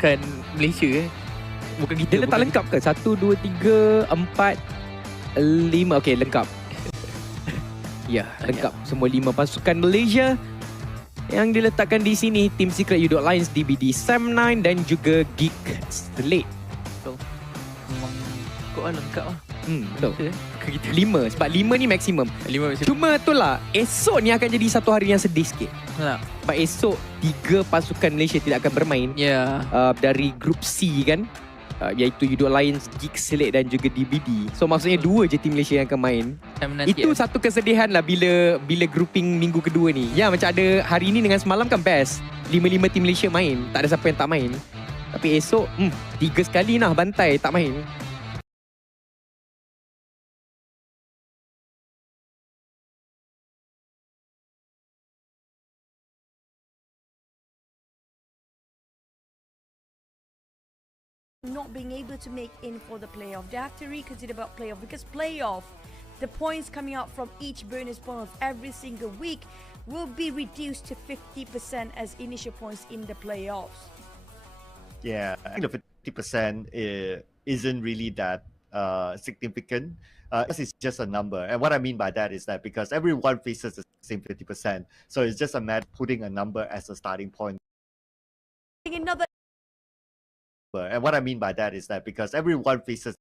Bukan Malaysia bukan kita. Dia letak lengkap ke? 1, 2, 3, 4, 5. Okay, lengkap. Ya, lengkap. Semua 5 pasukan Malaysia yang diletakkan di sini. Team Secret Udot Lions, DBD Sam9 dan juga Geek Slate. Memang kau lengkap lah. Betul. Kita 5 sebab 5 ni maksimum. 5 macam Cuma tu lah, esok ni akan jadi satu hari yang sedih sikit. lah. Sebab esok 3 pasukan Malaysia tidak akan bermain. Ya. Dari grup C kan, iaitu Udot Lions, Geek Select dan juga DBD. So maksudnya 2 je tim Malaysia yang akan main. Itu satu kesedihan lah bila grouping minggu kedua ni. Ya, macam ada hari ni dengan semalam kan best. 5-5 tim Malaysia main, tak ada siapa yang tak main. Tapi esok 3 sekali lah bantai tak main. Not being able to make in for the playoff. They have to reconsider about playoff, because playoff, the points coming out from each bonus point of every single week will be reduced to 50% as initial points in the playoffs. Yeah, I think the 50% isn't really that significant. It's just a number. And what I mean by that is that because everyone faces the same 50%, so it's just a matter of putting a number as a starting point. Another. And what I mean by that is that because everyone faces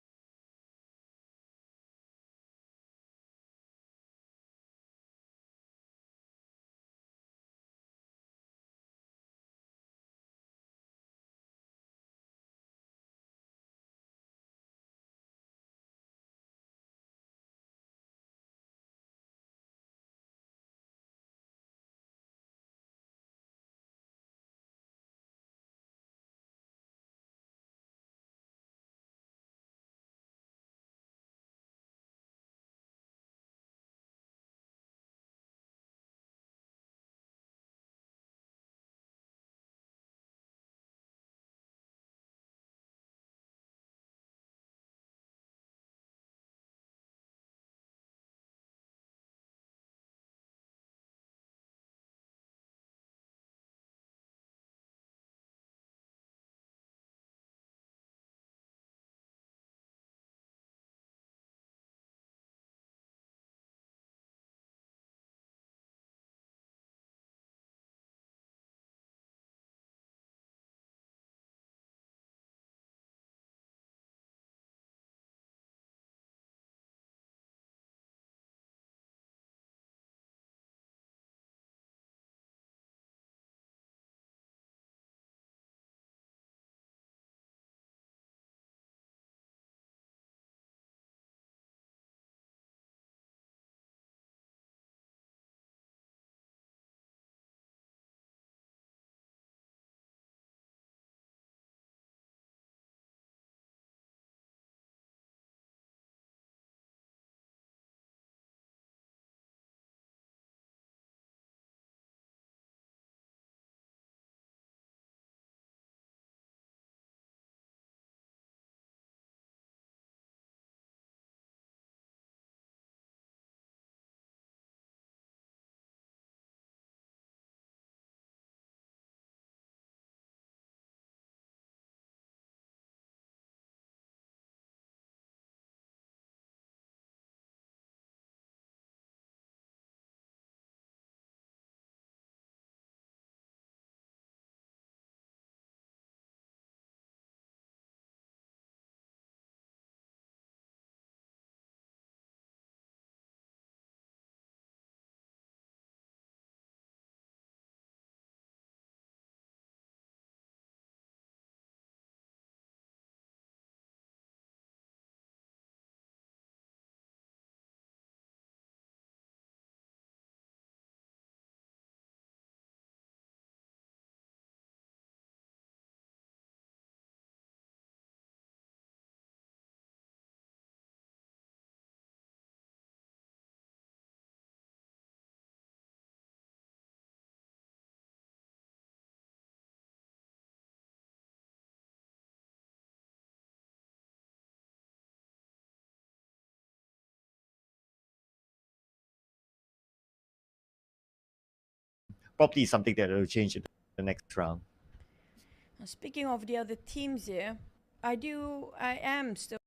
probably something that will change in the next round. Speaking of the other teams here, I am still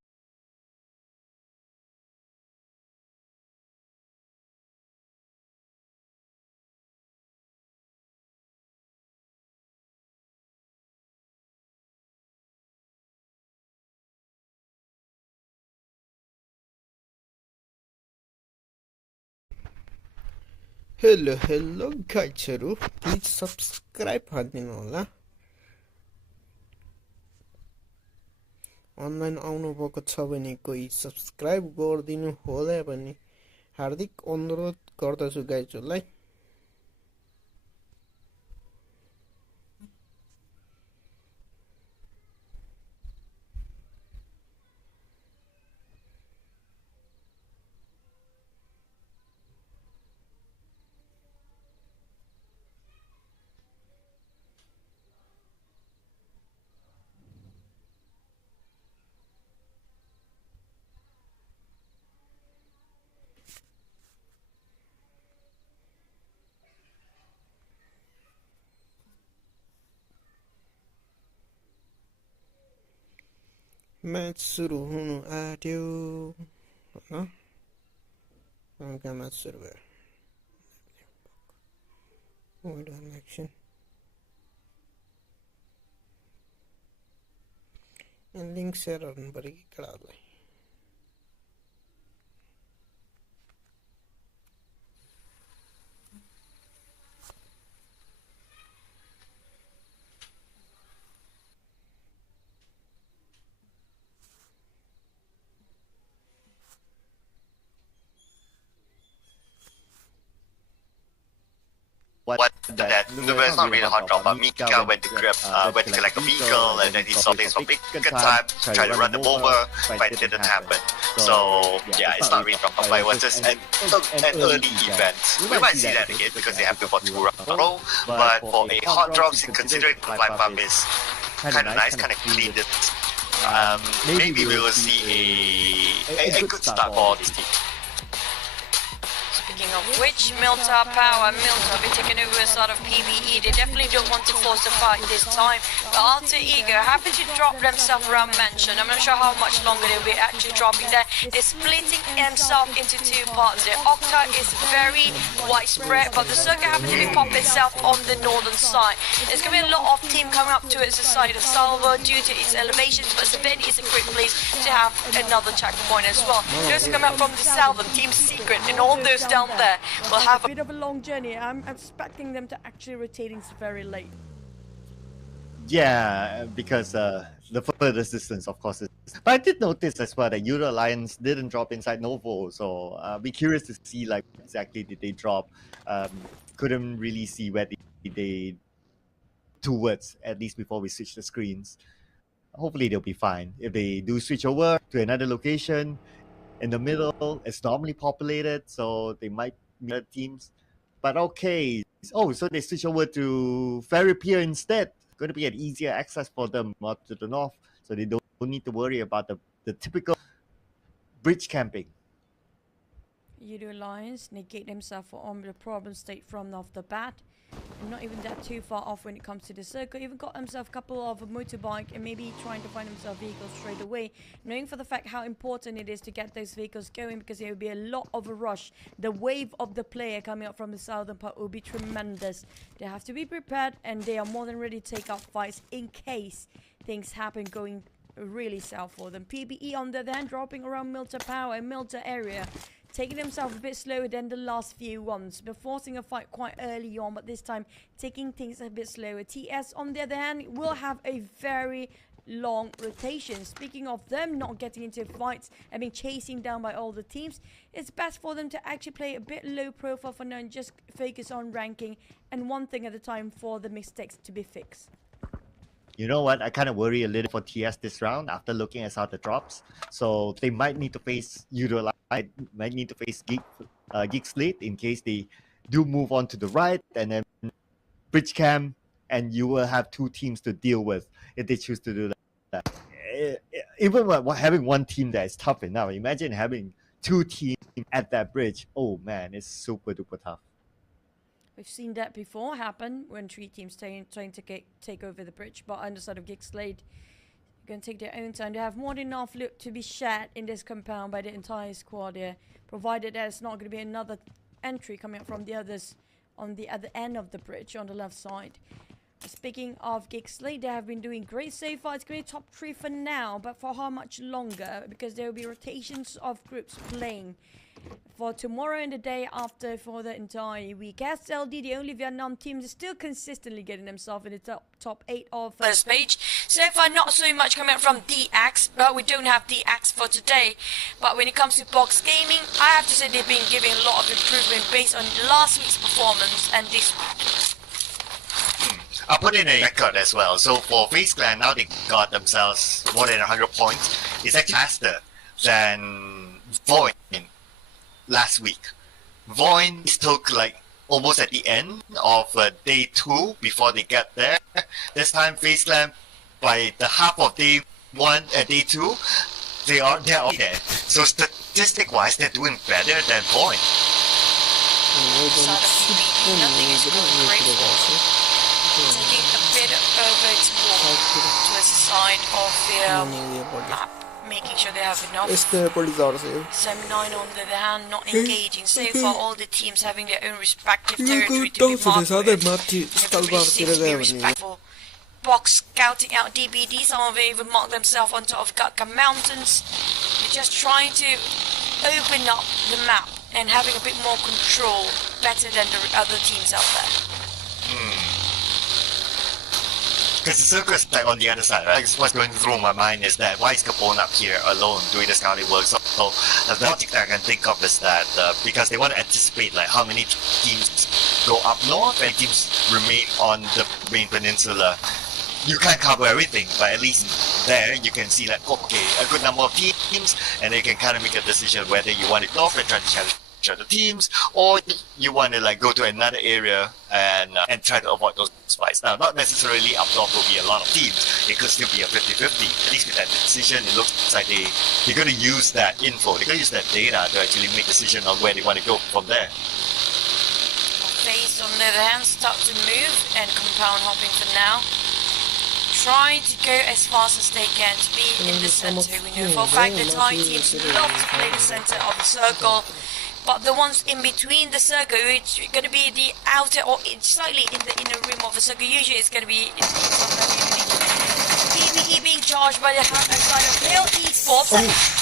Hello guysहरू, please subscribe हानिदिनु होला। Online आउनुभएको छ भने कोही subscribe गरिदिनु होला भन्ने हार्दिक अनुरोध गर्दछु गाइजहरूलाई। म्याच सुरु हुनु आट्यो हैन, कहाँ म्याच सुरु भयो। एक्सन लिङ्क सेयर गर्नु पर्यो कि केटाहरूलाई। What that it's not really a hot drop, but Mika went to grab went to collect a vehicle, and then he saw things for big time, tried to run them over, but it didn't happen. So yeah, it's not really drop, but it was just an early event. We might see that again because they have to for 2 row, but for a hot drop, considering the fly pump is kind of nice, kind of clean it. Maybe we will see a good start for this team. Speaking of which, Milta Power, Milta be taking over a sort of PvE. They definitely don't want to force a fight this time. But Alter Ego happen to drop themselves around Mansion. I'm not sure how much longer they'll be actually dropping there. They're splitting themselves into 2 parts there. Octa is very widespread, but the circle happens to be popping itself on the northern side. There's going to be a lot of team coming up towards the side of Salvo due to its elevations, but Savannah is a great place to have another checkpoint as well. Those coming up from the southern, Team Secret, and all those down there will have a bit of a long journey. I'm expecting them to actually rotating very late. Yeah, because the furthest distance, of course. But I did notice as well that Euro Alliance didn't drop inside Novo, so be curious to see like exactly did they drop. Couldn't really see where they towards, at least before we switch the screens. Hopefully they'll be fine. If they do switch over to another location in the middle, it's normally populated, so they might meet teams. But okay. Oh, so they switch over to Ferry Pier instead. Going to be an easier access for them up to the north, so they don't need to worry about the typical bridge camping. Udo Alliance negate themselves on the problem state from off the bat. And not even that too far off when it comes to the circle. Even got himself a couple of motorbike and maybe trying to find himself vehicles straight away. Knowing for the fact how important it is to get those vehicles going, because there will be a lot of a rush. The wave of the player coming up from the southern part will be tremendous. They have to be prepared, and they are more than ready to take up fights in case things happen going really south for them. PBE on the other hand dropping around Milta Power and Milta area, taking themselves a bit slower than the last few ones, but forcing a fight quite early on, but this time taking things a bit slower. TS on the other hand will have a very long rotation. Speaking of them not getting into fights and being chasing down by all the teams, it's best for them to actually play a bit low profile for now and just focus on ranking and one thing at a time for the mistakes to be fixed. You know what? I kind of worry a little for TS this round after looking at how the drops. So they might need to face Euro, might need to face Geek Slate in case they do move on to the right, and then Bridge Cam, and you will have 2 teams to deal with if they choose to do that. Even having one team there is tough enough. Imagine having 2 teams at that bridge. Oh man, it's super duper tough. We've seen that before happen when 3 teams trying to take over the bridge. But on the side of Gigslade, going to take their own time. They have more than enough loot to be shared in this compound by the entire squad here, provided there's not going to be another entry coming up from the others on the other end of the bridge on the left side. Speaking of Gigslade, they have been doing great so far. It's going to be top 3 for now, but for how much longer? Because there will be rotations of groups playing for tomorrow and the day after for the entire week. SLD, the only Vietnam team, is still consistently getting themselves in the top 8 of first page. So far, not so much coming from DX, but we don't have DX for today. But when it comes to Box Gaming, I have to say they've been giving a lot of improvement based on last week's performance and this week. I'll put in a record as well. So for FaZe Clan, now they got themselves more than 100 points. It's actually faster than Void last week. Void took like almost at the end of day 2 before they get there. This time FaZe Clan, by the half of day 1 and day 2, they're already there. So statistic wise, they're doing better than Void. Nothing is going great. Taking a bit over towards the side of the map, making sure they have enough. 7-9 on the other hand, not engaging. So far, all the teams having their own respective territory to be marked with. Everybody seems to be respectful. Box scouting out DBD, some of them even mark themselves on top of Gatka Mountains. They're just trying to open up the map and having a bit more control, better than the other teams out there. Because the circus like on the other side, right? What's going through my mind is that why is Capone up here alone doing the scouting work? So the logic that I can think of is that because they want to anticipate like how many teams go up north and teams remain on the main peninsula. You can't cover everything, but at least there you can see like okay, a good number of teams, and they can kind of make a decision whether you want to go off and try to challenge other teams, or you want to like go to another area and try to avoid those fights. Now, not necessarily up north will be a lot of teams. It could still be a 50-50. At least with that decision, it looks like they're going to use that info. They're going to use that data to actually make a decision on where they want to go from there. FaZe on the other hand start to move and compound hopping for now. Trying to go as fast as they can to be in the center. We know for a fact that Thai teams love to play the center of the circle. But the ones in between the circle, it's going to be the outer or slightly in the inner rim of the circle. Usually it's going to be PvE being charged by the side of Hill Esports.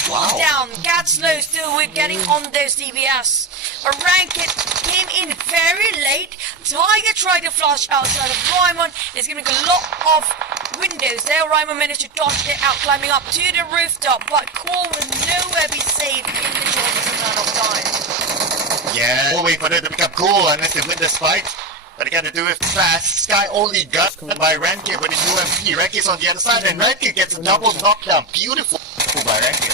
Wow. Down. Gatslow still we're getting on those DBS. A Ranked came in very late. Tiger tried to flush outside of Ryman. There's going to be a lot of windows there. Ryman managed to dodge it out, climbing up to the rooftop. But Core will nowhere be safe in the shortest amount of time. Yeah, we'll wait for them to become cool unless they win this fight. But they gotta do it fast. Sky only got by Rankin with his UMP. Rankin's on the other side, and Rankin gets a double knockdown. Beautiful by Rankin.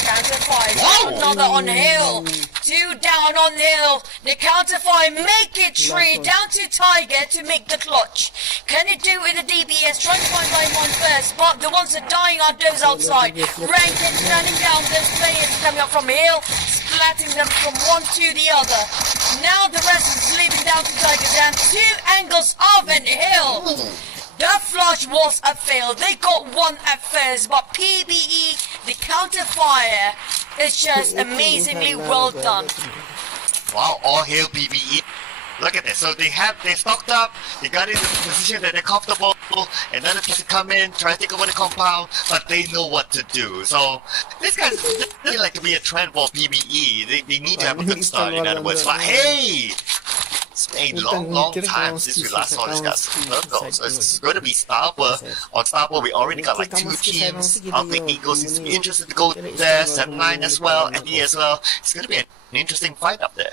Counter 5, another on Hill. 2 down on Hill. The counter 5 make it 3 down to Tiger to make the clutch. Can it do with the DBS? Trying to find line 1 first, but the ones that are dying are those outside. Rankin standing down, those players coming up from Hill, splatting them from one to the other. Now the rest is leaving down to Tiger down 2 angles of an Hill. The flush was a fail. They got 1 at first, but PBE, the counter fire, is just amazingly well done. Wow, all hail PBE. Look at this. So they're stocked up, they got into the position that they're comfortable, and then they come in, try to take over the compound, but they know what to do. So this guy's really like to be a trend for PBE. They need to have a good start, in other words. But hey! It's been a long time since we last saw this guy's circle. So it's going to be Starper. On Starper, we already got like 2 teams. Outbreak Eagles seems to be interested to go there, 7-9 as well, Eddie as well. It's going to be an interesting fight up there.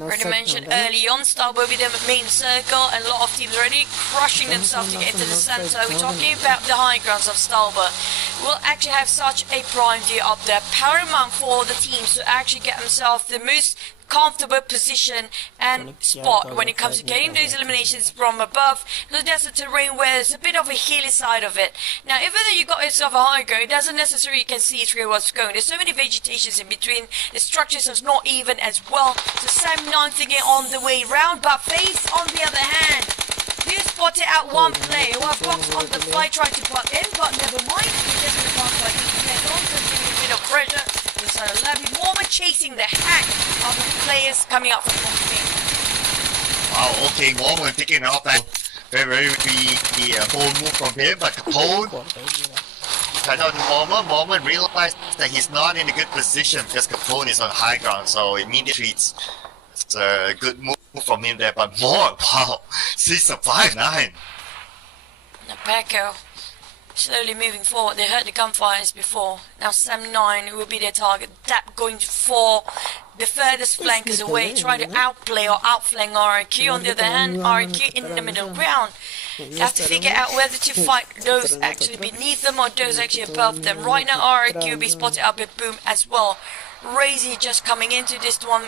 Already mentioned early on, Star will be the main circle, and a lot of teams already crushing themselves to get into the center. We're talking about the high grounds of Stalber. We'll actually have such a prime view up there, paramount for the teams to actually get themselves the most comfortable position and spot when it comes to getting those eliminations from above. So there's a terrain where there's a bit of a hilly side of it. Now, even though you got yourself a high ground, it doesn't necessarily you can see through what's going. There's so many vegetations in between. The structures are not even as well. So Sam 9 thinking on the way round, but Face on the other hand, you spotted out one player who have Box on the fly trying to put in, but never mind. He just in the pass by he's on, so giving a bit of pressure inside of Levy. Mormon chasing the hack of the players coming up from the team. Wow, okay, Mormon picking up that very bold move from him, but Capone cut out Mormon realized that he's not in a good position because Capone is on high ground, so immediately it's a good move from him there, but more, wow, 6 of 5-9. Peko slowly moving forward. They heard the gunfires before. Now Sam 9 will be their target. Dap going for the furthest flankers away, trying to outplay or outflank RQ. On the other hand, RQ in the middle ground. They have to figure out whether to fight those actually beneath them or those actually above them. Right now RQ will be spotted up with Boom as well. Razy just coming into this one,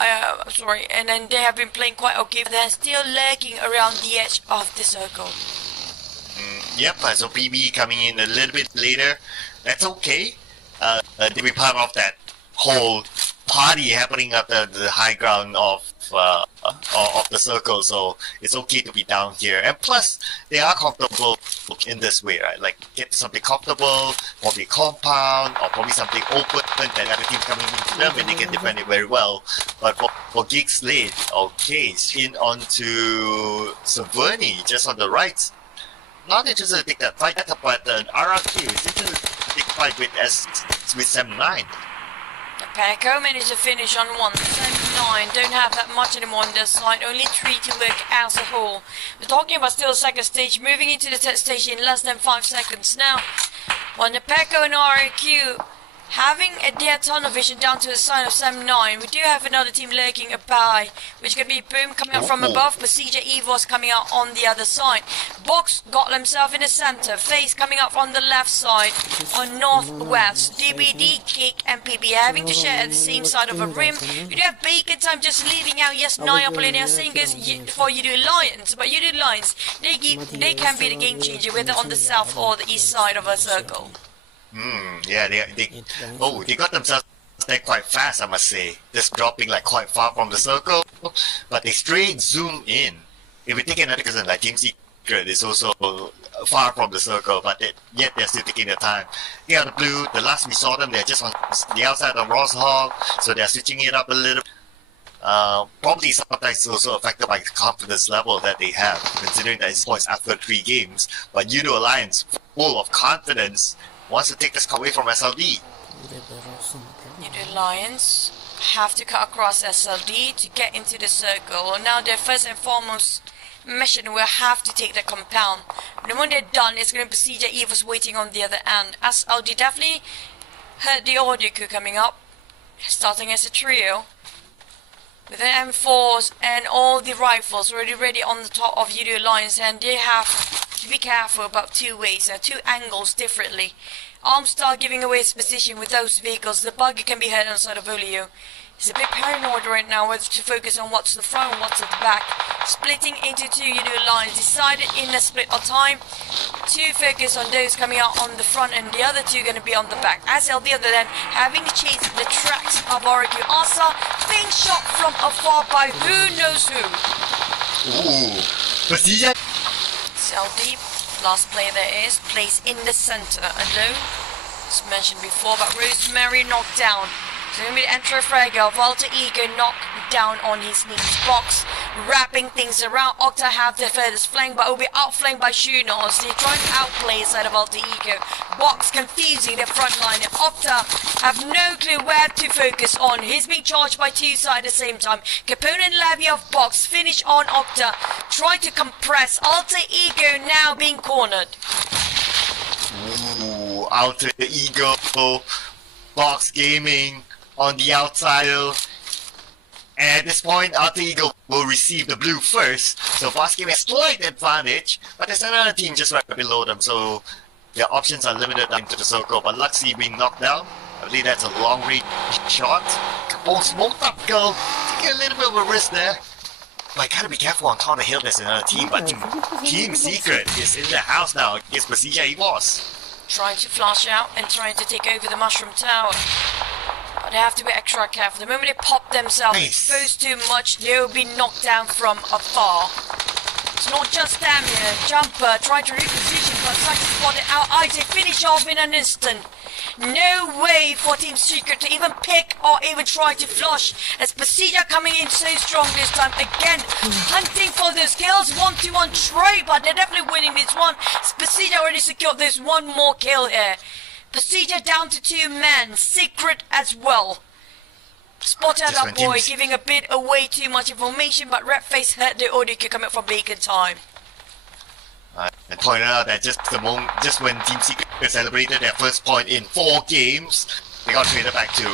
and then they have been playing quite okay. They're still lurking around the edge of the circle. Yep, so PB coming in a little bit later. That's okay. They'll be part of that whole party happening at the high ground of the circle, so it's okay to be down here. And plus, they are comfortable in this way, right? Like, get something comfortable, probably compound, or probably something open, then other team coming into them, and they can defend it very well. But for Geek Slate, okay, in onto Saverni, just on the right. Not interested to take that fight, but RRQ is interested to take fight with Sam 9. Peko managed to finish on 1. Sam 9 don't have that much anymore on their side, only 3 to work as a whole. We're talking about still second stage, moving into the third stage in less than 5 seconds now. When the Peko and RRQ having their tunnel vision down to the side of Sam 9, we do have another team lurking by, which could be Boom coming out from above, but CJ Evos coming out on the other side. Box got himself in the center, Face coming out from the left side on northwest. DBD, Kick and PB having to share at the same side of a rim. You do have Bacon Time just leaving out Yes Naya playing their singers for you do Lions, but you do Lions, they can be the game changer whether on the south or the east side of a circle. Yeah, they got themselves there quite fast, I must say. Just dropping like quite far from the circle, but they straight zoom in. If we take another cousin like Team Secret is also far from the circle, but yet they're still taking their time. Yeah, the blue, the last we saw them, they're just on the outside of Ross Hall, so they're switching it up a little. Probably sometimes also affected by the confidence level that they have, considering that it's points after 3 games. But Yudo Alliance, full of confidence, wants to take this away from SLD. The Lions have to cut across SLD to get into the circle. Now their first and foremost mission will have to take the compound. And when they're done, it's going to be CJ Evos waiting on the other end. SLD definitely heard the audio crew coming up, starting as a trio. With the M4s and all the rifles already ready on the top of Yudo Lions, and they have to be careful about 2 ways, 2 angles differently. Armstar giving away his position with those vehicles. The buggy can be heard on the side of Olio. He's a bit paranoid right now whether to focus on what's the front and what's at the back. Splitting into 2 Yudo Lions. Decided in a split of time to focus on those coming out on the front and the other 2 going to be on the back. As on the other end, having to chase the tracks of RQ. Asa being shot from afar by who knows who. Ooh, precision. Seldeep, last player there is, plays in the center alone. As mentioned before, but Rosemary knocked down. So going to be the enter Fraggle. Walter Ego knocked down on his knees. Box wrapping things around. Octa have the furthest flank, but will be outflanked by Shunos. They try to outplay inside of Walter Ego. Box confusing the front line. Octa have no clue where to focus on. He's being charged by 2 sides at the same time. Capone and Levy of Box finish on Octa. Try to compress. Alter Ego now being cornered. Ooh, Alter Ego, Box Gaming on the outside. And at this point, Alter Ego will receive the blue first. So Box Gaming has slight advantage, but there's another team just right below them, so their options are limited into the circle. But Luxie being knocked down, I believe that's a long range shot. Bone smoked up, go. Taking a little bit of a risk there. But I gotta be careful on top of the hill, there's another team, but Team Secret is in the house now against Precision Evos. Trying to flash out and trying to take over the mushroom tower. But they have to be extra careful. The moment they pop themselves exposed too much, they'll be knocked down from afar. It's not just them here. Jumper trying to reposition, but Such spotted out Isaac finish off in an instant. No way for Team Secret to even pick or even try to flush, as Pasilla coming in so strong this time again, hunting for those kills. 1-2-1 trade, but they're definitely winning this one. Pasilla already secured this one more kill here. Pasilla down to 2 men, Secret as well. Spotted that boy, giving a bit away too much information, but Redface heard the audio cue coming from Bacon time. And pointed out that just when Team Secret celebrated their first point in 4 games, they got traded back to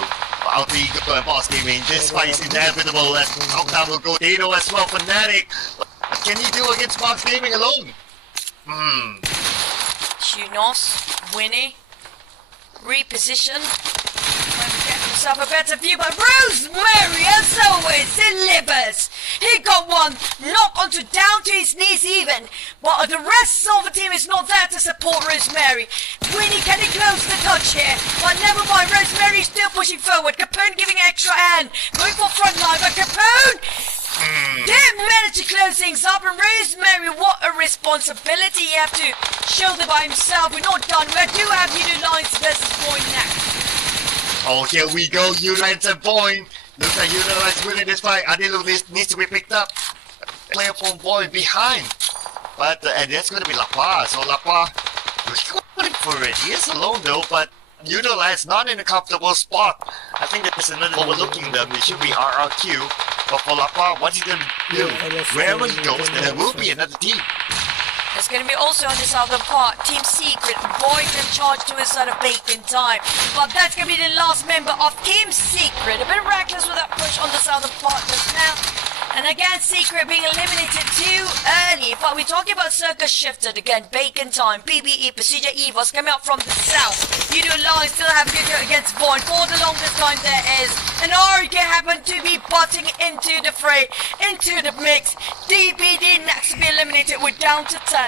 Alter Ego and Boss Gaming. This fight is inevitable, as Knockdown will go Dado as well, Fnatic. What can he do against Boss Gaming alone? Shunos, Winnie, reposition. Get himself a better view, but Rosemary, as always, delivers. He got one, knock onto down to his knees even, but the rest of the team is not there to support Rosemary. Winnie getting close to touch here, but never mind, Rosemary is still pushing forward. Capone giving extra hand, going for front line, but Capone didn't manage to close things up, and Rosemary, what a responsibility you have to shoulder by himself. We're not done, we do have United Lines versus Boy next. Oh, here we go, United and Boy. Looks like United winning this fight. Adilu needs to be picked up. Player from Boy behind. But, and that's going to be Lapa. So Lapa, he's going for it. He is alone though, but Unilight's not in a comfortable spot. I think there's another overlooking them. It should be RRQ. But for Lapa, what's he going to do? Wherever he goes, there will be another team. It's going to be also on the southern part. Team Secret, Boy can charge to his side of Bacon time. But that's going to be the last member of Team Secret. A bit reckless with that push on the southern part just now. And again, Secret being eliminated too early. But we're talking about Circus Shifted again. Bacon time, PBE, Pasilla Evos coming out from the south. Udo Lion still having to go against Vaughn. For the longest time there is. And RK happened to be butting into the fray, into the mix. DBD next to be eliminated. We're down to 10.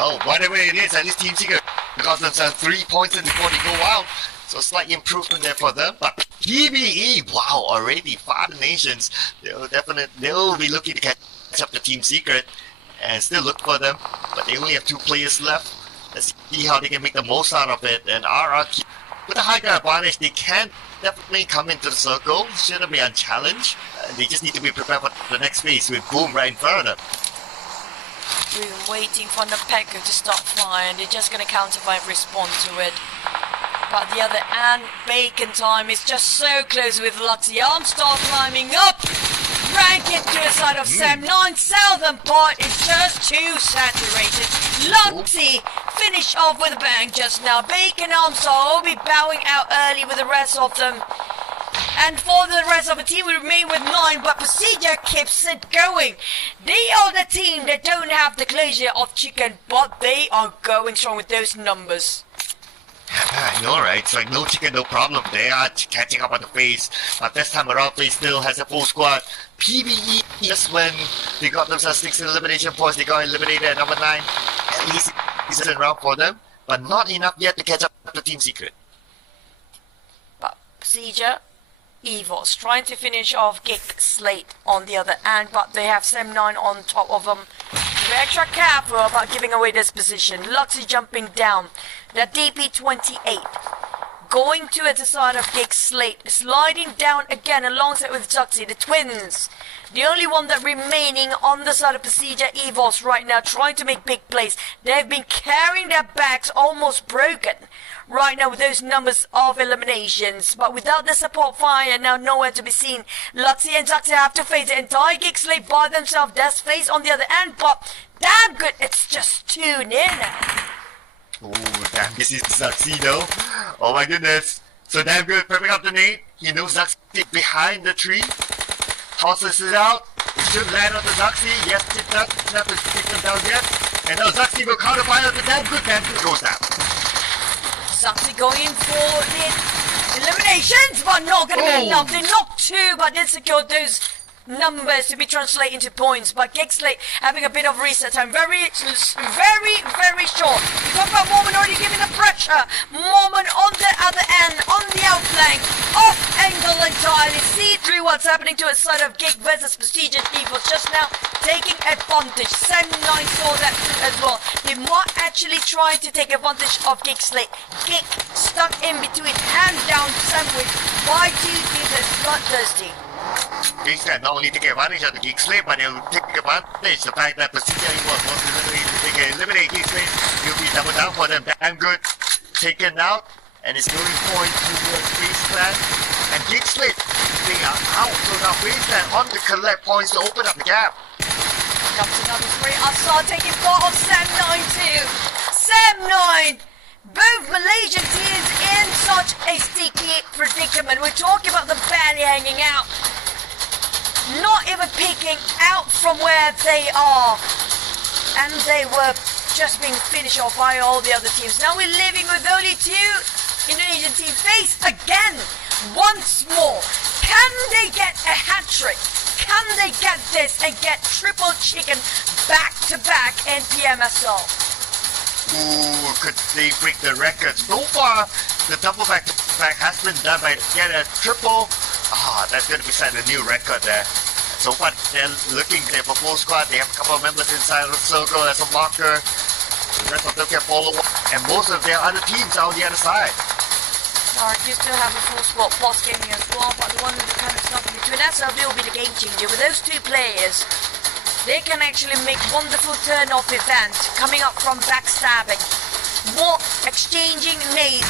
Oh, whatever it is, at least Team Secret got themselves 3 points in before they go out. So slight improvement there for them. But PBE, wow, already Father Nations. They'll be looking to catch up to Team Secret and still look for them. But they only have 2 players left. Let's see how they can make the most out of it. And RRQ, with a high ground advantage, they can definitely come into the circle. Shouldn't be unchallenged. They just need to be prepared for the next phase with Boom right in front of them. We've been waiting for the Pekka to start flying. They're just going to counter by respond to it. But the other end, Bacon time is just so close with Luxy. Armstar climbing up. Rank it to the side of Sam. 9 southern part is just too saturated. Luxy finish off with a bang just now. Bacon Armstar will be bowing out early with the rest of them. And for the rest of the team, we remain with 9, but Pasilla keeps it going. They are the team that don't have the closure of chicken, but they are going strong with those numbers. I know, right? It's like no chicken, no problem. They are catching up on the face. But this time around, face still has a full squad. PBE, just when they got themselves 6 elimination points, they got eliminated at number 9. At least it's a round for them, but not enough yet to catch up to Team Secret. But Pasilla, Evos trying to finish off Geek Slate on the other end, but they have Sam 9 on top of them. Be extra careful about giving away this position. Luxy jumping down. The DP28 going to the side of Geek Slate, sliding down again alongside with Zuxi, the twins. The only one that remaining on the side of Pasilla Evos right now, trying to make big plays. They've been carrying their backs almost broken right now with those numbers of eliminations, but without the support fire now nowhere to be seen. Luxy and Zuxi have to face the entire Geek Slate by themselves. That's face on the other end, but damn good, it's just too near now. Oh, damn, this is Zuxi though. Oh my goodness. So damn good, prepping up the nade. He knows Zuxi behind the tree. Tosses it out. It should land on the Zuxi. Yes, it does. Not to take them down yet. And now Zuxi will counter fire the damn good goes down. Zuxi going in for the elimination. eliminations, but not gonna be enough. They knocked 2, but did secure those numbers to be translated into points. But Gigslate having a bit of reset time. Very short. You talk about Mormon already giving the pressure. Mormon on the other end, on the outflank, off angle entirely. See through what's happening to a side of Gig versus Prestigious Eagles. Just now taking advantage. Sam9 saw that as well. They might actually try to take advantage of Gigslate. Gig stuck in between, hand down sandwich by 2 teams that's bloodthirsty. Gigslate not only take advantage of the Gigslate, but they'll take advantage the fact that Prestigious Eagles wants to eliminate Gigslate. He'll be double down for them. Damn good. Taken out, and it's going point towards Wasteland. And Gigslate, they are out. So now Wasteland on to collect points to open up the gap. Comes another spray. Assad taking part of Sam9 too. Sam9! Both Malaysian teams in such a sticky predicament. We're talking about them barely hanging out. Not even peeking out from where they are. And they were just being finished off by all the other teams. Now we're living with only 2 Indonesian teams face again. Once more. Can they get a hat-trick? Can they get this and get triple chicken back-to-back in PMSL? Ooh, could they break the record? So far, the double back-to-back has been done by get a triple. That's going to be set a new record there. So far, they're looking there for full squad. They have a couple of members inside of the circle as a marker. The rest of them can follow up, and most of their other teams are on the other side. You still have a full squad plus gaming as well, but the one that kind of stuck between SLB will be the game changer. With those 2 players, they can actually make wonderful turn-off event coming up from backstabbing. More exchanging nades.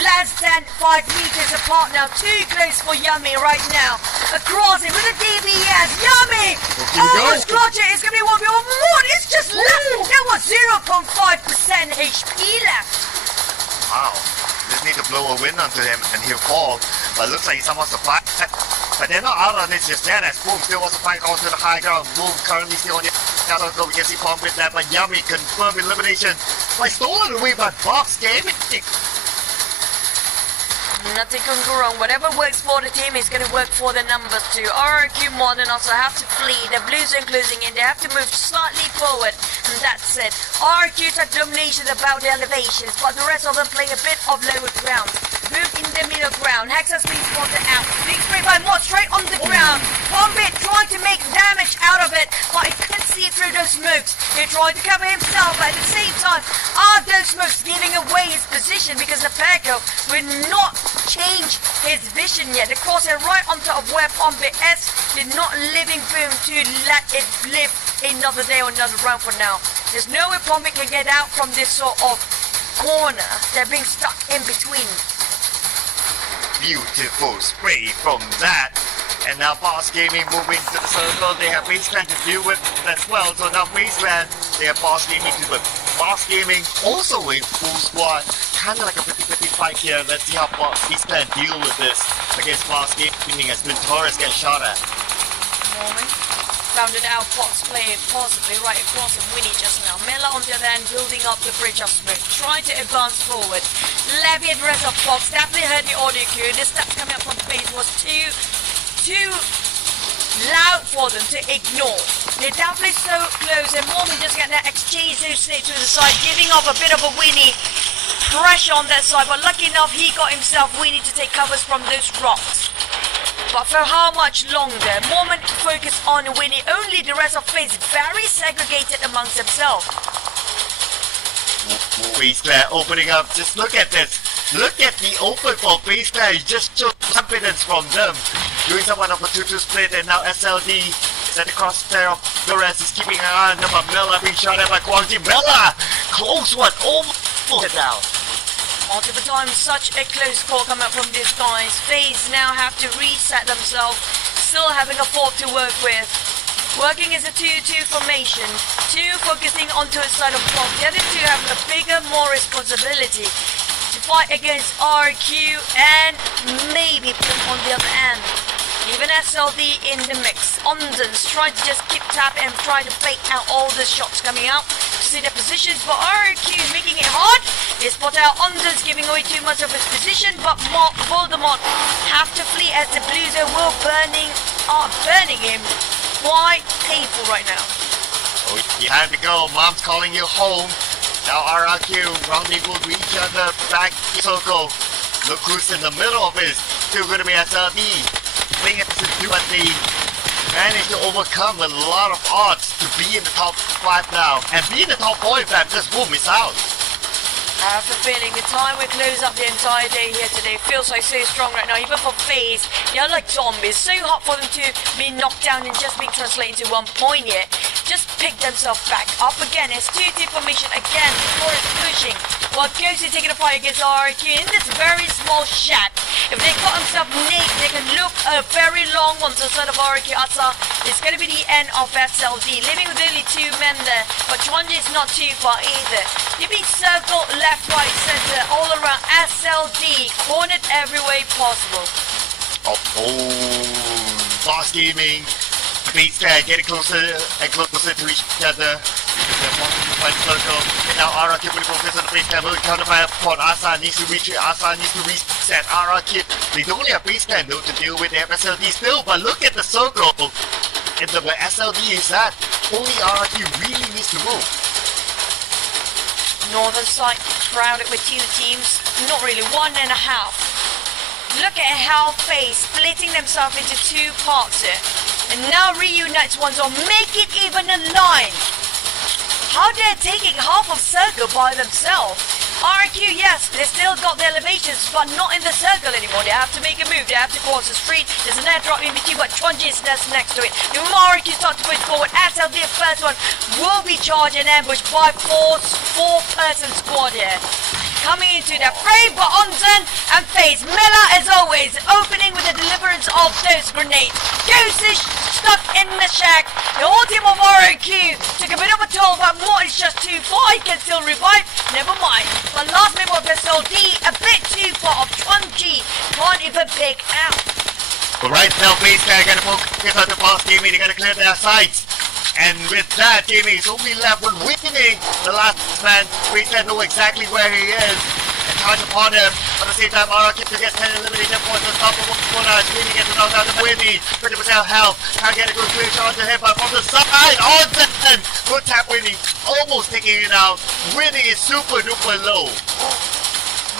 Less than 5 meters apart now. Too close for Yummy right now. Across it with a DBS. Yummy! Almost clutch it. It's going to be 1v1 more. It's just left. There was 0.5% HP left. Wow. Just need to blow a wind onto him and he'll fall. But it looks like he's somewhat surprised. But they're not out on it just yet as Boom still wants to fight onto the high ground. Boom currently still on the outside. We can see Pong with that. But Yummy confirmed elimination. But stolen away by Box Gaming. Nothing can go wrong. Whatever works for the team is going to work for the numbers too. RRQ Modern also have to flee. The Blues are closing in. They have to move slightly forward. And that's it. RRQ took domination about the elevations, but the rest of them play a bit of lower ground. Move in the middle ground. Hex has been spotted out. Big spray by Mod straight on the ground. Bombit trying to make damage out of it, but he couldn't see through those smokes. He tried to cover himself, but at the same time, are those smokes giving away his position because the Paco will not change his vision yet. The crosshair right on top of where Bombit is. Did not living boom to let it live another day or another round for now. There's no way Bombit can get out from this sort of corner. They're being stuck in between. Beautiful spray from that. And now Boss Gaming moving to the circle. They have Wasteland to deal with as well. So now Wasteland, they have Boss Gaming to with Boss Gaming also a full squad. Kind of like a 50-50 fight here. Let's see how Wasteland deal with this against Boss Gaming as Torres gets shot at. Norman found it out. Fox playing possibly right across of Winnie just now. Mela on the other end building up the bridge of smoke, trying to advance forward. Levy and rest of Fox definitely heard the audio cue. The steps coming up from the base was too loud for them to ignore. They're definitely so close, and Mormon just getting that exchange those to the side, giving off a bit of a Winnie pressure on that side, but lucky enough he got himself Winnie to take covers from those rocks. But for how much longer? Mormon focus on Winnie, only the rest of face very segregated amongst themselves. Wasteland opening up, just look at this. Look at the open for Wasteland, just show confidence from them. Doing somewhat of a 2-2 split, and now SLD is at the crosshair of Torres is keeping an eye on them, but Mela being shot at by Quality. Mela! Close one, almost down. Multiple times, such a close call coming up from these guys. FaZe now have to reset themselves, still having a 4 to work with. Working as a 2-2 formation, 2 focusing onto a side of block. The other 2 have a bigger, more responsibility to fight against RQ and maybe put on the other end. Even SLD in the mix. Ondens trying to just keep tapping and try to bait out all the shots coming out to see the positions, but RQ making it hard. They spot out Onzon's giving away too much of his position, but Voldemort have to flee as the Blues are burning him. Quite painful right now. Oh, you have to go. Mom's calling you home. Now RRQ rendezvous with each other back in circle. Look who's in the middle of it. Still going to be SLD. Thing to do, but they managed to overcome a lot of odds to be in the top 5 now. And be in the top 4 if that just boom is out. I have a feeling the time we close up the entire day here today feels like so strong right now, even for FaZe. They're like zombies, so hard for them to be knocked down and just be translated into 1 point here. Just pick themselves back up again. It's 2-2 formation again. Score is pushing. While Ghosty taking a fight against RRQ in this very small shack. If they got themselves nade, they can look a very long one to the side of RRQ Asa. It's going to be the end of SLD. Living with only 2 men there, but Chwanji is not too far either. You beat circle, left, right, center, all around. SLD, cornered every way possible. Boss Gaming. FaZe getting closer and closer to each other. By the circle. And now RRQ putting focus on the FaZe cam. Counter fire upon Asa needs to reach it. Asa needs to reset RRQ. They don't only have FaZe cam though to deal with. They have SLD still, but look at the circle. And where SLD is at, only RRQ really needs to move. Northern side crowded with 2 teams. Not really, 1.5. Look at how FaZe splitting themselves into 2 parts here. And now reunites Warzone, make it even a 9. How they're taking half of circle by themselves. RQ, yes, they still got the elevations, but not in the circle anymore. They have to make a move, they have to cross the street. There's an airdrop in between, but Chwanji is next to it. The RQ start to push forward. SLD, the first one, will be charged and ambushed by 4-person squad here. Coming into the fray, but Onzon and FaZe. Mela, as always, opening with the deliverance of those grenades. Ghosty stuck in the shack. The whole team of ROQ took a bit of a toll, but Mort is just too far. He can still revive. Never mind. But last member of SLD, a bit too far of Chwanji. Can't even pick out. But right now, FaZe are going to focus on the boss Gaming. They're going to clear their sights. And with that, Gaming is only left with winning the last man. FaZe know exactly where he is. And charge upon him. At the same time, RRQ gets 10 elimination points on top of Monash. Winnie gets knocked out of Winnie. 30% health. Can't get a good clear shot to him, but from the side, Onzon! Good tap Winnie. Almost taking it out. Winnie is super duper low.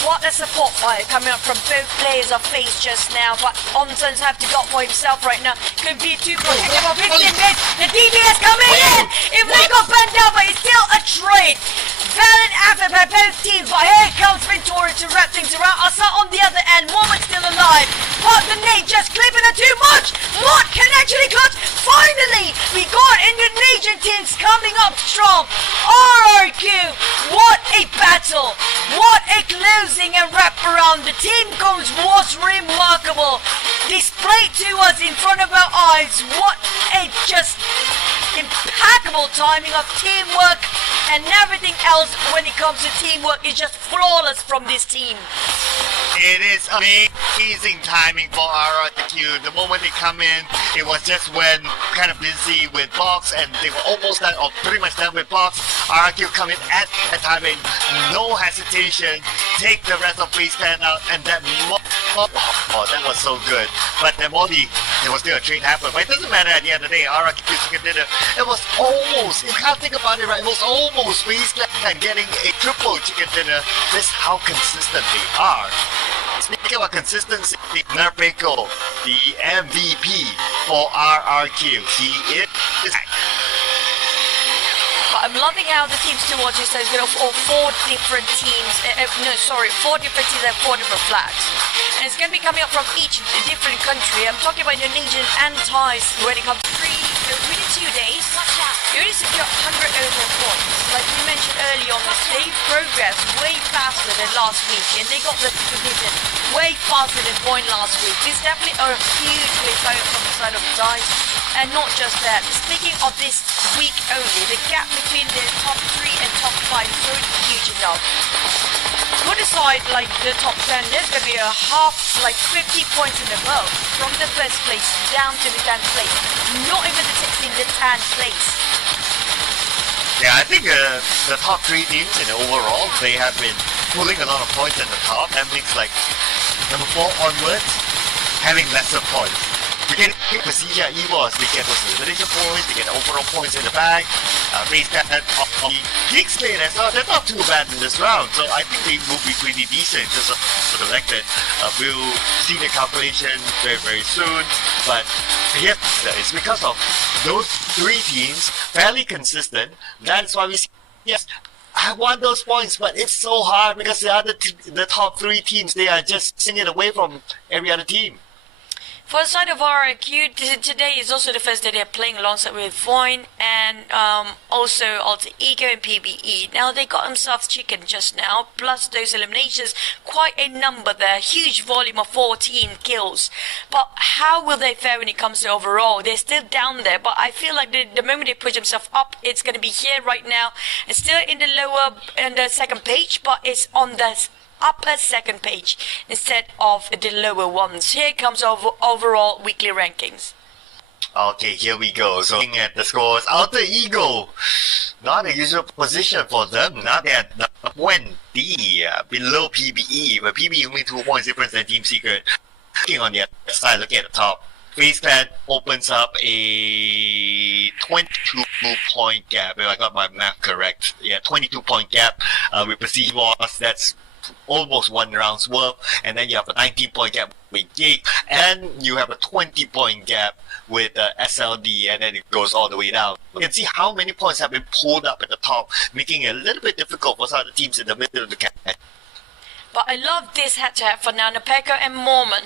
What a support fire coming up from both players of FaZe just now, but Onzon's have to go for himself right now. Could be too quick. For 15 minutes, the DBS coming in! If they got burned down, but it's still a trade. Valiant effort by both teams, but here comes Ventura to wrap things around. Asa on the other end, Moment's still alive. But the nade just clipping her too much! Mott can actually clutch! Finally! We got Indonesian teams coming up strong. RRQ, what a battle! What a closing and wrap around. The team goals was remarkable. Displayed to us in front of our eyes. What a just impeccable timing of teamwork, and everything else when it comes to teamwork is just flawless from this team. It is amazing timing for RRQ. The moment they come in, it was just when kind of busy with box, and they were almost done, or pretty much done with box. RRQ come in at that timing, no hesitation, take the rest of FaZe stand out, and that that was so good. But then there was still a trade happen. But it doesn't matter at the end of the day. RRQ chicken dinner. It was almost, you can't think about it right, it was almost FaZe and getting a triple chicken dinner. This is how consistent they are. Speaking about consistency, Narpeko, the MVP for RRQ. He is back. But I'm loving how the teams to watch is there's going to all 4 different teams. 4 different teams and 4 different flags. And it's going to be coming up from each different country. I'm talking about Indonesian and Thais when it comes to within 2 days. You only secure 100 over points. Like we mentioned earlier on, they progressed way faster than last week, and they got the division way faster than point last week. This is definitely a huge way forward from the side of Thais. And not just that, speaking of this week only, the gap between the top 3 and top 5 is so huge enough. Put aside like the top 10, there's going to be a half, like 50 points in the boat from the first place down to the 10th place. Not even the 16th, the 10th place. Yeah, I think the top 3 teams in the overall, they have been pulling a lot of points at the top. That makes like number 4 onwards having lesser points. We can hit Procedure Evos, they get those elimination points, they get overall points in the bag, raise that of the Geek Slate as well. They're not too bad in this round, so I think they will be pretty decent just selected. We'll see the calculation very, very soon, but yes, it's because of those 3 teams, fairly consistent. That's why we see, yes, I want those points, but it's so hard because the top 3 teams, they are just singing away from every other team. For the side of RRQ, today is also the first day they're playing alongside with Voin and also Alter Ego and PBE. Now they got themselves chicken just now, plus those eliminations, quite a number there, huge volume of 14 kills. But how will they fare when it comes to overall? They're still down there, but I feel like the moment they push themselves up, it's going to be here right now. It's still in the second page, but it's on the upper second page instead of the lower ones. Here comes overall weekly rankings. Okay, here we go. So looking at the scores, Alter Ego, not a usual position for them. Now they're at the 20, below PBE, but PBE only 2 points difference than Team Secret. Looking on the other side, looking at the top, FaZe Clan opens up a 22-point gap, if I got my math correct. Yeah, 22-point gap with Prestige Wars. That's almost 1 round's worth, and then you have a 19-point gap with Geek, and you have a 20-point gap with SLD, and then it goes all the way down. You can see how many points have been pulled up at the top, making it a little bit difficult for some of the teams in the middle of the cap. But I love this head-to-head for now, Nepeko and Mormon.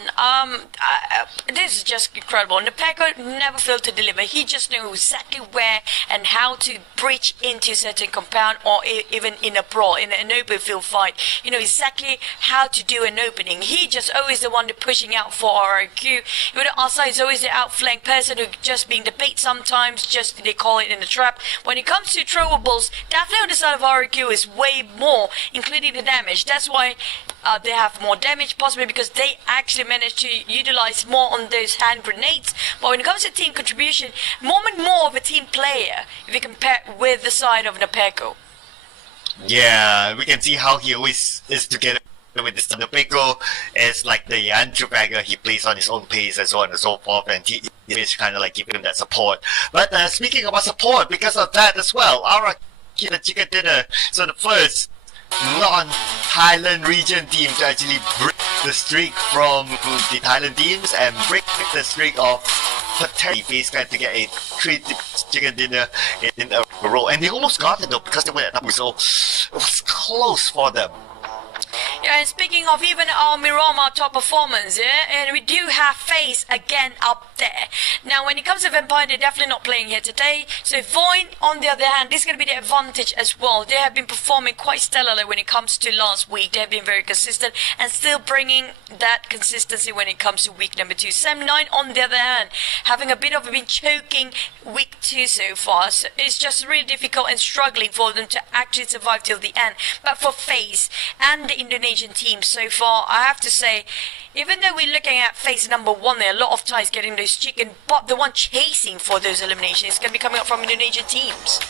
This is just incredible. Nepeko never failed to deliver. He just knew exactly where and how to breach into certain compound or even in a brawl, in an open field fight. You know exactly how to do an opening. He just always the one pushing out for RRQ. Even outside is always the outflank person who just being the bait sometimes, just they call it in the trap. When it comes to throwables, definitely on the side of RRQ is way more, including the damage. That's why they have more damage, possibly because they actually managed to utilize more on those hand grenades. But when it comes to team contribution, more and more of a team player if you compare with the side of Nepeko. Yeah, we can see how he always is together with this. Nepeko is like the Antrobagger, he plays on his own pace and so on and so forth, and he is kind of like giving him that support. But speaking about support, because of that as well, our chicken dinner, so the first non-Thailand region team to actually break the streak from the Thailand teams and break the streak of potentially FaZe Clan to get a 3 chicken dinner in a row. And they almost got it though because they went up, so it was close for them. Yeah, and speaking of even our Miroma top performance, yeah, and we do have FaZe again up there. Now, when it comes to Vampire, they're definitely not playing here today. So Void, on the other hand, this is going to be the advantage as well. They have been performing quite stellarly when it comes to last week. They have been very consistent and still bringing that consistency when it comes to week number 2. Sam9, on the other hand, having a bit of been choking week 2 so far. So it's just really difficult and struggling for them to actually survive till the end. But for FaZe and the Indonesian team so far, I have to say, even though we're looking at FaZe number 1 there, a lot of times getting those chicken, but the one chasing for those eliminations is going to be coming up from Indonesian teams.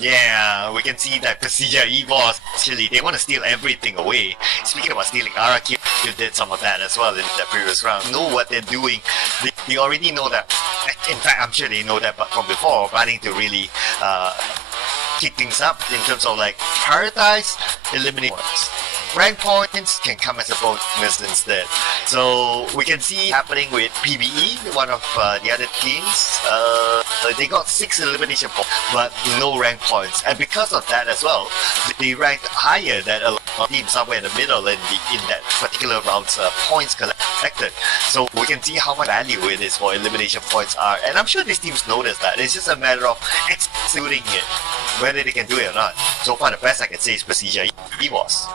Yeah, we can see that Procedure Evos, actually, they want to steal everything away. Speaking about stealing, RRQ did some of that as well in the previous round. Know what they're doing. They already know that. In fact, I'm sure they know that from before, planning to really kick things up in terms of like prioritize, eliminate points. Rank points can come as a bonus instead. So we can see happening with PBE, one of the other teams. They got 6 elimination points, but no rank points. And because of that as well, they ranked higher than a lot of teams somewhere in the middle in that particular round's points collected. So we can see how much value it is for elimination points are. And I'm sure these teams notice that. It's just a matter of executing it, whether they can do it or not. So far, the best I can say is Procedure Evos.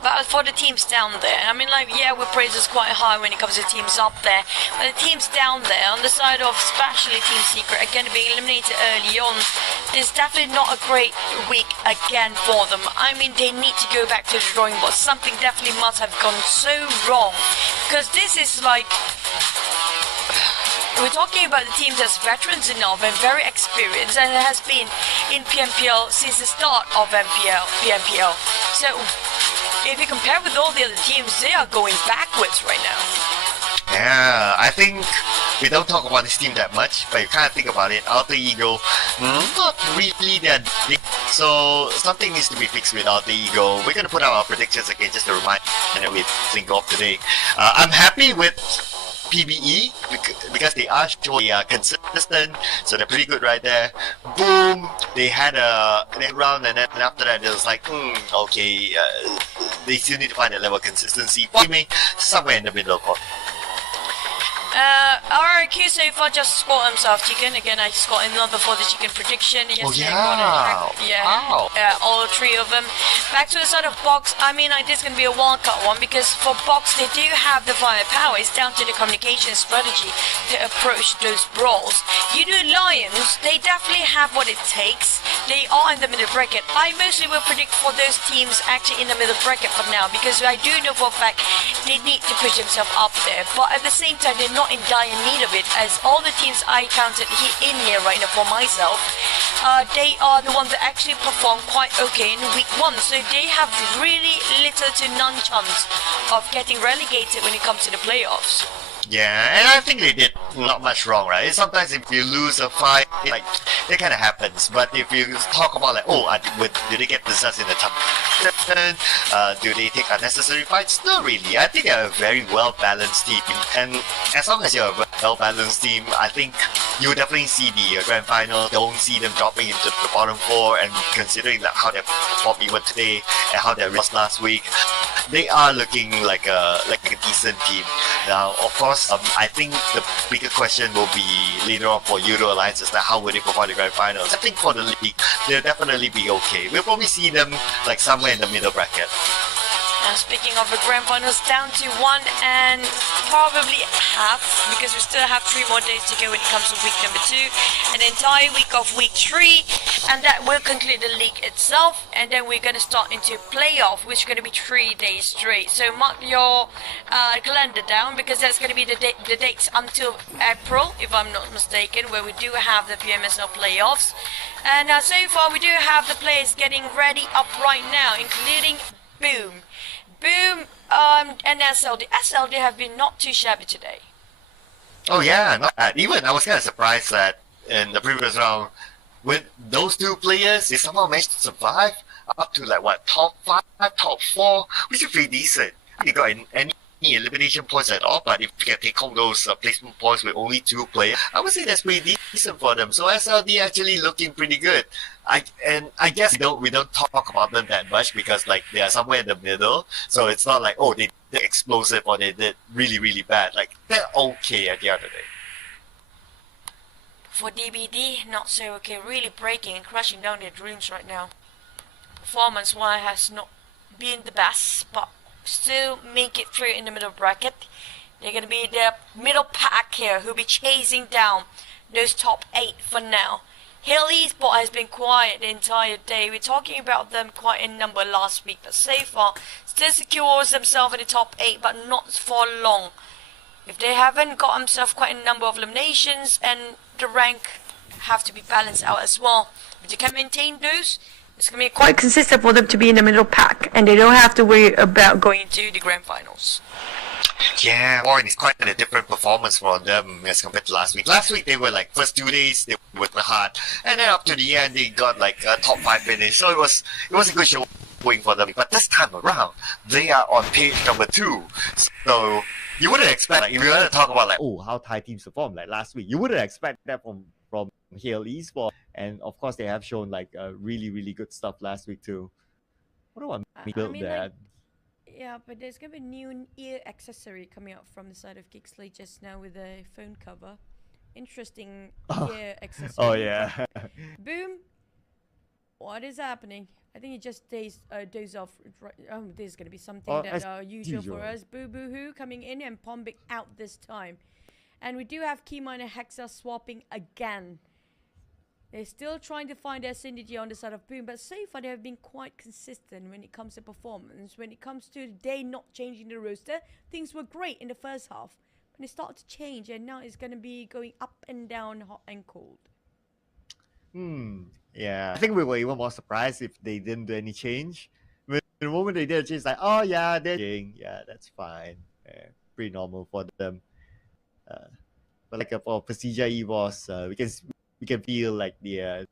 But for the teams down there, I mean, like, yeah, we praise is quite high when it comes to teams up there. But the teams down there, on the side of especially Team Secret, again being eliminated early on, is definitely not a great week again for them. I mean, they need to go back to the drawing board. Something definitely must have gone so wrong. Because this is like... We're talking about the team that's veterans enough and very experienced, and it has been in PMPL since the start of PMPL. So if you compare with all the other teams, they are going backwards right now. Yeah, I think we don't talk about this team that much, but you kind of think about it. Alter Ego, not really that big. So something needs to be fixed with Alter Ego. We're gonna put out our predictions again just to remind we think of today. I'm happy with PBE because they are showing consistent, so they're pretty good right there. Boom, they had a round, and then after that it was like, okay, they still need to find a level of consistency. Gaming somewhere in the middle. RRQ so far just scored himself chicken. Again, I scored another for the chicken prediction. Yesterday, Wow. All three of them. Back to the side of Box, I mean, this is going to be a wildcard one because for Box, they do have the firepower. It's down to the communication strategy to approach those brawls. You do Lions, they definitely have what it takes. They are in the middle bracket. I mostly will predict for those teams actually in the middle bracket for now because I do know for a fact they need to push themselves up there. But at the same time, they're not in dire need of it, as all the teams I counted in here right now for myself, they are the ones that actually perform quite okay in week 1, so they have really little to none chance of getting relegated when it comes to the playoffs. Yeah, and I think they did not much wrong, right? Sometimes if you lose a fight, like, it kind of happens. But if you talk about like, do they get possessed in the top 10? Do they take unnecessary fights? Not really. I think they're a very well-balanced team. And as long as you're a well-balanced team, I think you definitely see the grand final. Don't see them dropping into the bottom 4. And considering that how they performed even today and how they lost last week, they are looking like a decent team. Now, of course, I think the bigger question will be later on for Euro Alliance is that how will they perform in the grand finals. I think for the league, they'll definitely be okay. We'll probably see them like somewhere in the middle bracket. Now speaking of the grand finals, down to 1 and probably half, because we still have 3 more days to go when it comes to week number 2, an entire week of week 3, and that will conclude the league itself, and then we're going to start into playoff, which is going to be 3 days straight. So mark your calendar down, because that's going to be the dates until April, if I'm not mistaken, where we do have the PMSL playoffs. And so far we do have the players getting ready up right now, including Boom, and SLD. SLD have been not too shabby today. Oh yeah, not bad. Even I was kind of surprised that in the previous round, with those 2 players, they somehow managed to survive up to like what, top 5, top 4, which is pretty decent. They got any elimination points at all, but if you can take home those placement points with only 2 players, I would say that's pretty decent for them. So SLD actually looking pretty good. I guess we don't talk about them that much because like they are somewhere in the middle. So it's not like, oh, they did explosive or they did really, really bad. Like they're okay at the end of the day. For DBD, not so okay. Really breaking and crushing down their dreams right now. Performance-wise has not been the best, but still make it through in the middle bracket. They're going to be the middle pack here who'll be chasing down those top 8 for now. Hill Esport has been quiet the entire day. We're talking about them quite a number last week, but so far still secures themselves in the top 8, but not for long. If they haven't got themselves quite a number of eliminations, and the rank have to be balanced out as well. If they can maintain those, it's going to be quite consistent for them to be in the middle pack, and they don't have to worry about going into the grand finals. Yeah, Warren is quite a different performance for them as compared to last week. Last week they were like first 2 days they were hard, and then up to the end they got like a top 5 finish. So it was a good show going for them. But this time around they are on page number 2. So you wouldn't expect, like, if you want to talk about like how Thai teams performed like last week, you wouldn't expect that from Hale Esport, and of course they have shown like really, really good stuff last week too. What do I build that? Like, yeah, but there's gonna be a new ear accessory coming out from the side of Geeksley just now with a phone cover. Interesting ear accessory. Oh yeah. Boom. What is happening? I think it just days off. Oh, there's gonna be something that usual for us. Boo Boo Hoo coming in and pumping out this time. And we do have Keymine and Hexa swapping again. They're still trying to find their synergy on the side of Boom, but so far they have been quite consistent when it comes to performance. When it comes to the day not changing the roster, things were great in the first half. When they start to change, and now it's going to be going up and down, hot and cold. Yeah, I think we were even more surprised if they didn't do any change. the moment they did, she's like, oh yeah, they're yeah, that's fine. Yeah, pretty normal for them. But like for Prestige EVOS, we can feel like the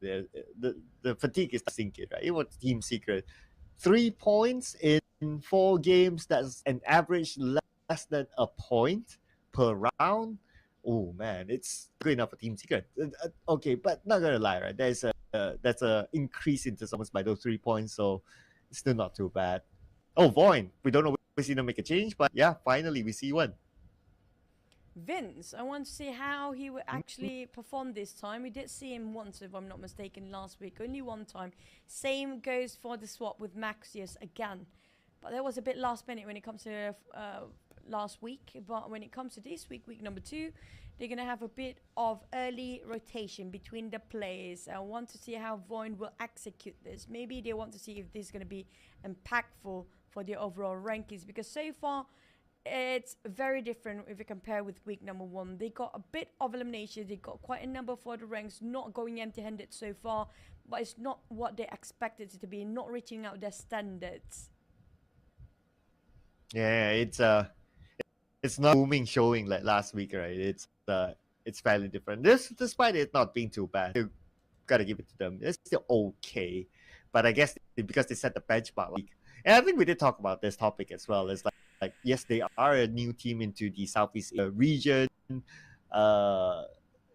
fatigue is sinking, right? It was team secret. 3 points in 4 games, that's an average less than a point per round. Oh man, it's good enough for Team Secret. Okay, but not gonna lie, right? That's a increase in performance by those 3 points, so it's still not too bad. Oh, Void, we don't know if we're going to make a change, but yeah, finally we see one. Vince, I want to see how he will actually perform this time. We did see him once, if I'm not mistaken, last week. Only one time. Same goes for the swap with Maxius again. But that was a bit last minute when it comes to last week. But when it comes to this week, week number 2, they're going to have a bit of early rotation between the players. I want to see how Void will execute this. Maybe they want to see if this is going to be impactful for the overall rankings. Because so far, it's very different if you compare with week number 1. They got a bit of elimination. They got quite a number for the ranks, not going empty-handed so far, but it's not what they expected it to be, not reaching out their standards. Yeah, it's not booming showing like last week, right? It's fairly different. Despite it not being too bad, you gotta give it to them. It's still okay, but I guess because they set the benchmark. And I think we did talk about this topic as well. It's like yes, they are a new team into the Southeast region,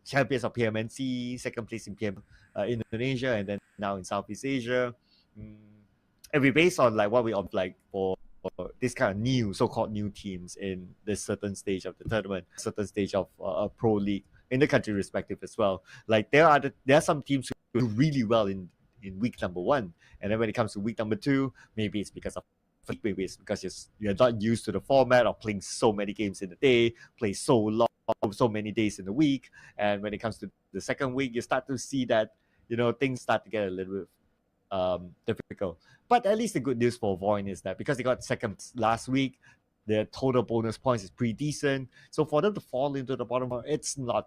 champions of PMNC, second place in PM Indonesia, and then now in Southeast Asia. And we based on like what we like for this kind of new so-called new teams in this certain stage of the tournament, certain stage of a pro league in the country respective as well. Like there are some teams who do really well in week number 1, and then when it comes to week number 2, maybe it's because of maybe it's because you're not used to the format of playing so many games in a day, play so long, so many days in a week, and when it comes to the second week, you start to see that things start to get a little bit difficult. But at least the good news for Void is that because they got second last week, their total bonus points is pretty decent. So for them to fall into the bottom, it's not